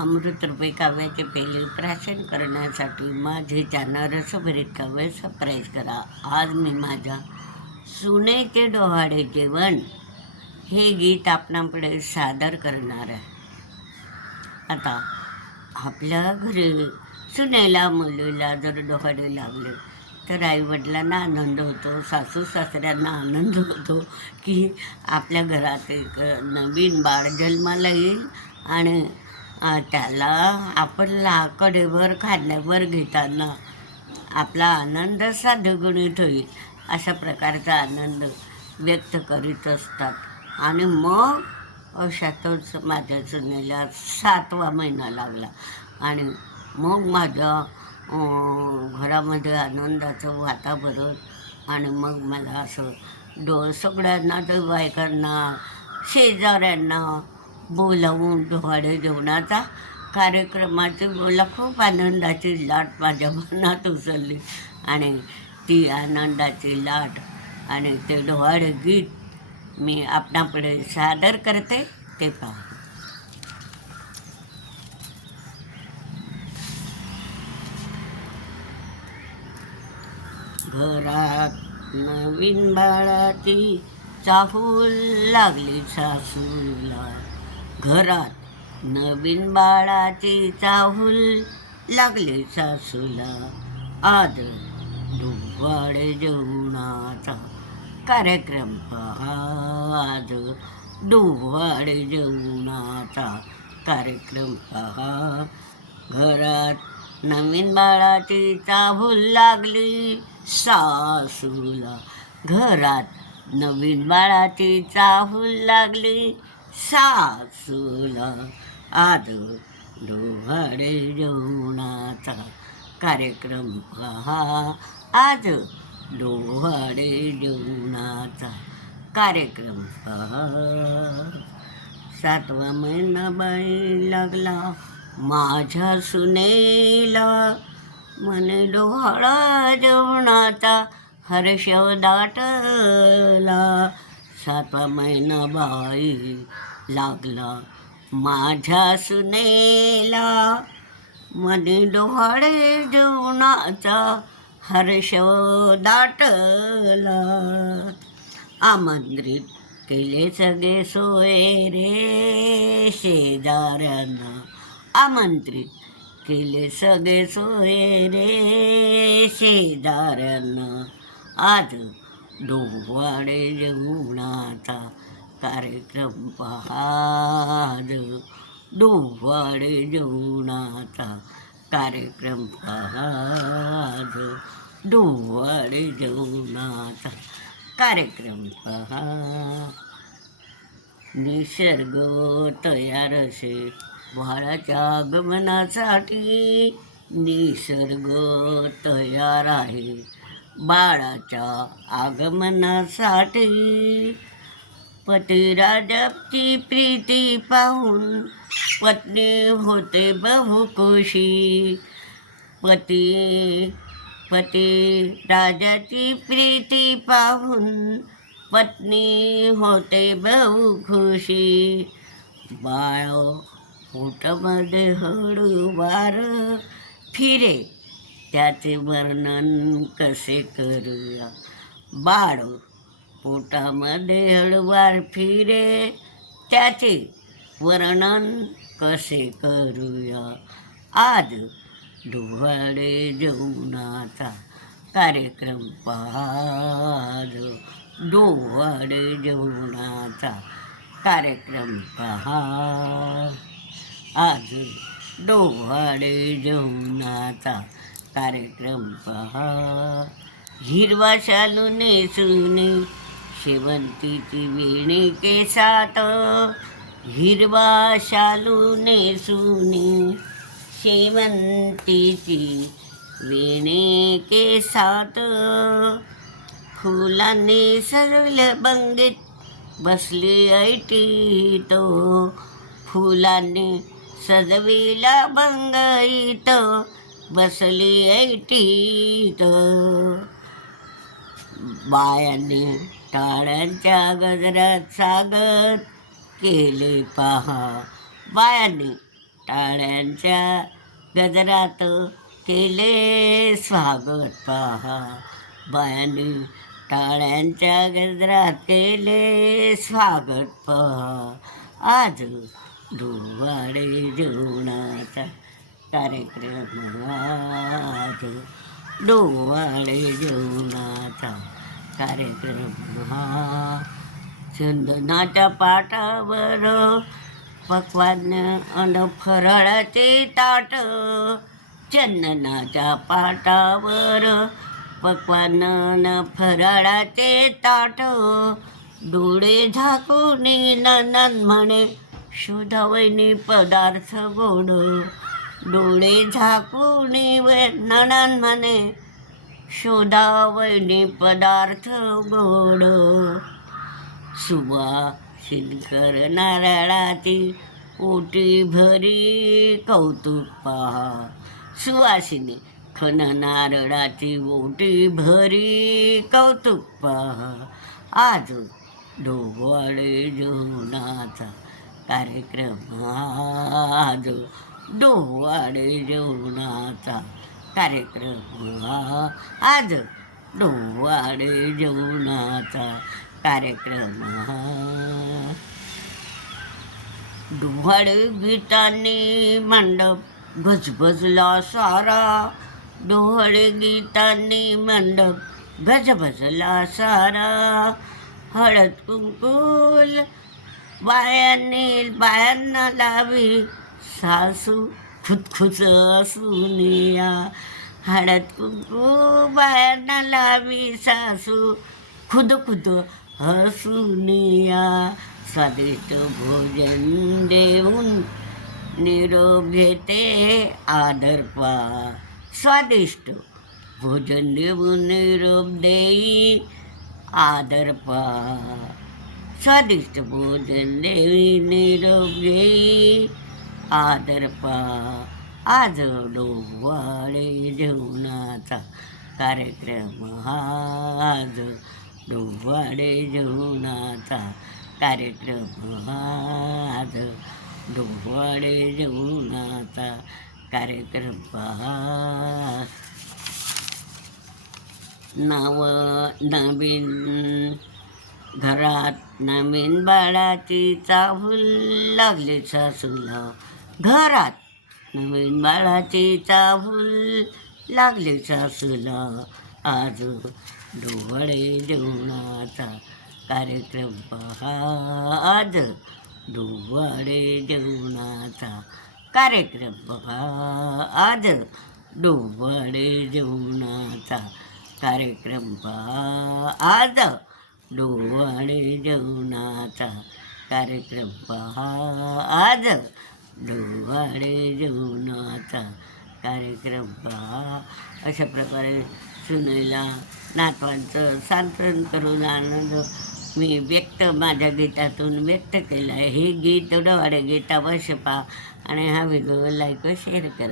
अमृतरूपी काव्याचे पहिले प्राशन करण्यासाठी माझे चॅनल रसभरीत काव्य सबस्क्राईब करा. आज मी माझ्या सुनेचे डोहाडे जेवण हे गीत आपणापुढे सादर करणार आहे. आता आपल्या घरी सुनेला मुलीला जर डोहाडे लागले तर आईवडिलांना आनंद होतो सासू सासऱ्यांना आनंद होतो की आपल्या घरात एक नवीन बाळ जन्माला येईल आणि त्याला आपण लाकडेवर खांद्यावर घेताना आपला आनंद साधगुणित होईल अशा प्रकारचा आनंद व्यक्त करीत असतात. आणि मग अशातच माझ्या सुनेला सातवा महिना लागला. आणि मग माझ्या घरामध्ये आनंदाचं वातावरण आणि मग मला असं डो सगळ्यांना तर बायकांना शेजाऱ्यांना बोलावून डोहाडे जेवणाचा कार्यक्रमाची मला खूप आनंदाची लाट माझ्या मनात उसळली आणि ती आनंदाची लाट आणि ते डोहाळे गीत मी आपणापुढे सादर करते ते पाहू. घरात नवीन बाळाची चाहूल लागली सासूला. घरात नवीन बाळाची चाहूल लागली सासूला. आज डुब्बाडे जेवणाचा कार्यक्रम पहा. आज डुवाडे जेवणाचा कार्यक्रम पहा. घरात नवीन बाळाची चाहूल लागली सासूला. घरात नवीन बाळाची चाहूल लागली सासूला आज डोहाडे जेवणाचा कार्यक्रम पहा. आज डोहाडे जेवणाचा कार्यक्रम पहा. सातवा महिना बाई लागला माझ्या सुनेला म्हणे डोहाळा जेवणाचा हर्ष दाटला. सातवा महिना बाई लागला. माझ्या सुनेला मनी डोहाळे जेवणाचा हर्ष दाटला. आमंत्रित केले सगळे सोय रे शेजाऱ्यांना. आमंत्रित केले सगळे सोय रे शेजाऱ्यांना. आज डोवाडे जेवणाचा कार्यक्रम पहाद. डोवाडे जेवणाचा कार्यक्रम पहाद. डोवाडे जेवणाचा कार्यक्रम पहा निसर्ग तयार असे बाळाच्या आगमनासाठी निसर्ग तयार आहे. बाळाच्या आगमनासाठी पतिराजाची प्रीती पाहून पत्नी होते बहुखुशी पती पती राजाची प्रीती पाहून पत्नी होते बहु खुशी. बाळ पोटामध्ये हळूवार फिरे. त्याचे वर्णन कसे करूया? बाळ पोटामध्ये हळवार फिरे त्याचे वर्णन कसे करूया? आज डोहाळे जेवणाचा कार्यक्रम पहाज डोहाळे जेवणाचा कार्यक्रम पहा आज डोहाळे जेवणाचा कार्यक्रम पहा. हिरवा शालू नेसुने शेवंतीची वेणी केसात. हिरवा शालू नेसुने शेवंतीची वेणे केसात. फुलांनी सजवले बंगीत बसली ऐटीत. फुलांनी सजविला बंगईत. बसली ऐटीत बायांनी टाळ्यांच्या गजरात स्वागत केले पहा. बायांनी टाळ्यांच्या गजरात केले स्वागत पहा. बायांनी टाळ्यांच्या गजरात केले स्वागत पहा. आज डोवाडे जेवणाचा कार्यक्रम डोवाळे जेवणाचा कार्यक्रम चंदनाच्या पाटावर पक्वान अन फराळाचे ताट. चंदनाच्या पाटावर पकवान अन फराळाचे ताट. डोळे झाकून ननन म्हणे शुधवैनी पदार्थ गोड. डोळे झाकून ननन म्हणे शोधावैनी पदार्थ गोड. सुवासिन नारळाची ओटी भरी कौतुक पहा. सुवासिनी खन नारळाची ओटी भरी कौतुक पहा. आज ढोबळे जेवणाचा कार्यक्रम आज डोवाडे जेवणाचा कार्यक्रम. आज डोवाडे जेवणाचा कार्यक्रम. डोहाळ गीतांनी मंडप गजबजला सारा. डोहाळ गीतांनी मंडप गजबजला सारा. हळद कुंकुल बायांनी बायांना लावी. सासू खुदखुच सुनिया हाडात कुंकू बायांना लावी सासू खुद खुद हसुनिया. स्वादिष्ट भोजन देऊन निरोप घेते आदर पा स्वादिष्ट भोजन देऊन निरोप देई आदर पा स्वादिष्ट भोजन देवी निरोप घेई आदर पा आज डोवाळे जेवणाचा कार्यक्रम हा. आज डोवाळे जेवणाचा कार्यक्रम आज डोवाळे जेवणाचा कार्यक्रम पहा नाव नवीन घरात नवीन बाळाची चाहूल लागली सासूला. घरात. नवीन बाळाची चाहूल लागली सासूला. आज डोवळे जेवणाचा कार्यक्रम पहा. आज डोवाडे जेवणाचा कार्यक्रम पहा. आज डोवाडे जेवणाचा कार्यक्रम पहा. आज डोवाडे जेवणाचा कार्यक्रम पहा. आज डोवाडे जेवणाचा कार्यक्रम पहा. अशा प्रकारे सुनेला नातवांचं सांत्वन करून आनंद मी व्यक्त माझ्या गीतातून व्यक्त केला आहे हे गीत डवाडे गीत अवश्य पहा आणि हा व्हिडिओ लाईक व शेअर करा.